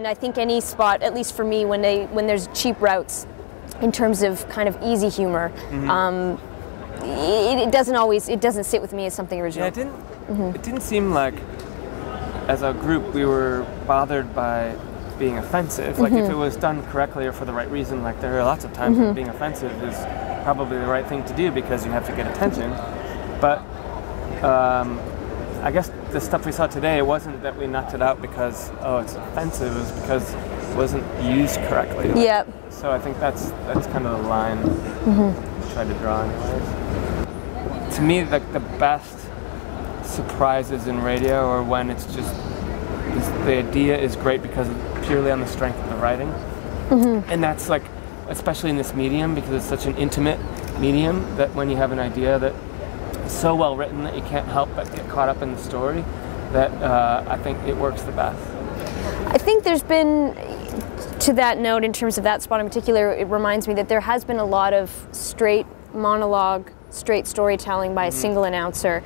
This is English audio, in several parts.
and I think any spot, at least for me, when there's cheap routes in terms of kind of easy humor, it doesn't sit with me as something original. Yeah, it didn't seem like as a group we were bothered by being offensive. Like if it was done correctly or for the right reason, like there are lots of times when being offensive is probably the right thing to do because you have to get attention. But I guess the stuff we saw today, it wasn't that we knocked it out because, oh, it's offensive, it was because it wasn't used correctly. Like, yeah. So I think that's kind of the line I tried to draw anyways. To me, the best surprises in radio are when it's just, the idea is great because purely on the strength of the writing. And that's like, especially in this medium, because it's such an intimate medium, that when you have an idea that is so well written that you can't help but get caught up in the story, that I think it works the best. I think there's been, to that note, in terms of that spot in particular, it reminds me that there has been a lot of straight monologue, straight storytelling by a single announcer,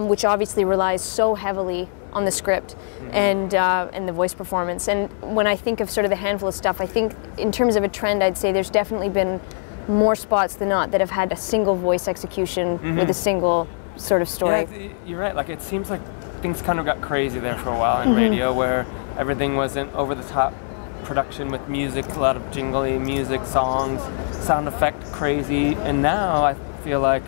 which obviously relies so heavily on the script and the voice performance. And when I think of sort of the handful of stuff, I think in terms of a trend, I'd say there's definitely been more spots than not that have had a single voice execution with a single sort of story. Yeah, you're right. Like it seems like things kind of got crazy there for a while in radio, where everything wasn't over-the-top production with music, a lot of jingly music, songs, sound effect crazy. And now I feel like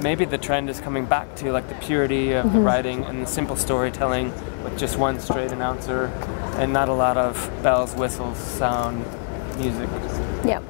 maybe the trend is coming back to like the purity of the writing and the simple storytelling with just one straight announcer and not a lot of bells, whistles, sound, music. Yeah.